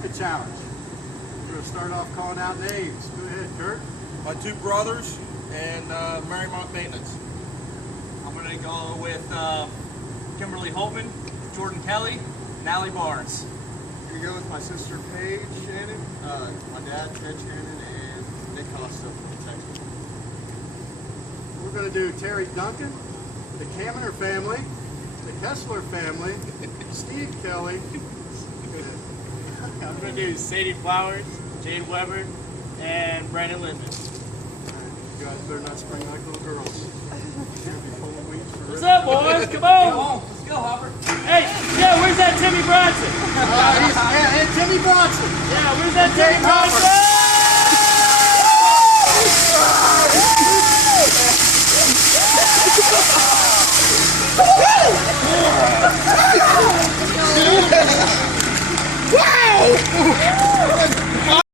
bucket challenge. We're going to start off calling out names. Go ahead, Kurt. My two brothers and Marymount Maintenance. I'm going to go with Kimberly Holtman, Jordan Kelly, and Allie Barnes. I'm going to go with my sister Paige Shannon, my dad Ted Shannon, and Nick Costa from Texas. We're going to do Terry Duncan, the Kaminer family, the Kessler family, Steve Kelly. I'm going to do Sadie Flowers, Jade Weber, and Brandon Linden. You guys better not spring like little girls. You're gonna be full of weeds for What's up, boys? Come on! Let's go, Hopper. Hey, yeah, where's that Timmy Bronson? and Timmy Bronson. Yeah, where's that Timmy Bronson? Wow!